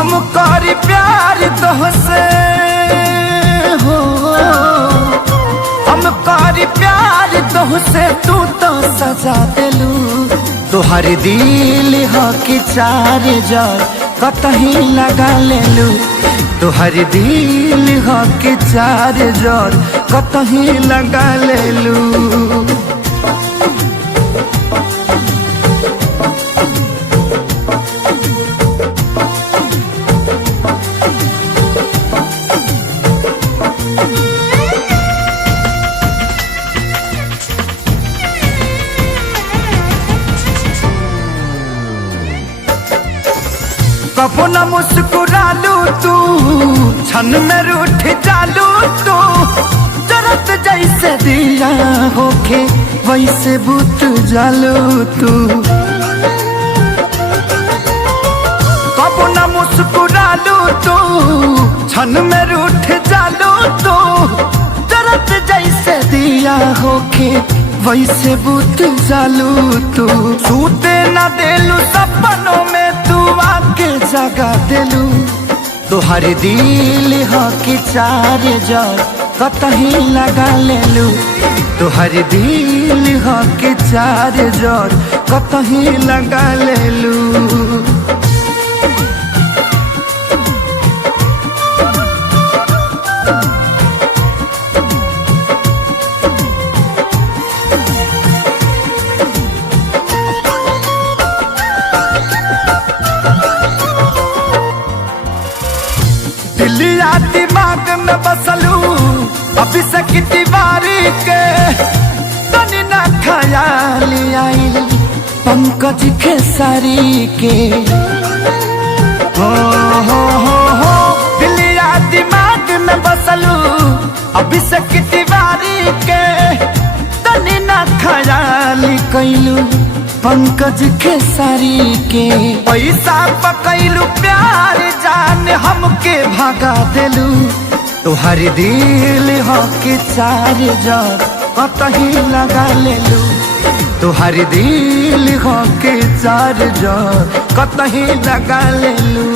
हम करी प्यार तोहसे हो, हम करी प्यार तोहसे तू तो सजा देलू। तोहर दिल हो कि चार जार कतही लगा लेलू। तोहर दिल हो कि चार जार कतही लगा लेलू। कबो न मुस्कुरालू तू, क्षण में रूठ जालू तू। जरत जैसे दिया होके वैसे बुत जालू तू। कबो न मुस्कुरालू तू, क्षण में रूठ जालू तू। जरत जैसे दिया होके वैसे बुत जालू तू। सूते न देलू सपनों में तू आके जगा देलू। तोहर दिल हो कि चार जार कतही लगा लेलू। तोहर दिल हो कि चार जार कतही लगा लेलू। दिलिया दिमाग में बसलू अभिषेक तिवारी के। तनी ना ख्याल आइल पंकज खेसारी के। हो दिलिया दिमाग में बसलू अभिषेक तिवारी के। तनी ना ख्याल कैलू पंकज खेसारी के। पैसा पकैलू प्यार जान हमके भागा देलू। तोहर दिल हो कि चार जार कतही लगा लेलू। तोहर दिल हो कि चार जार कतही लगा लेलू।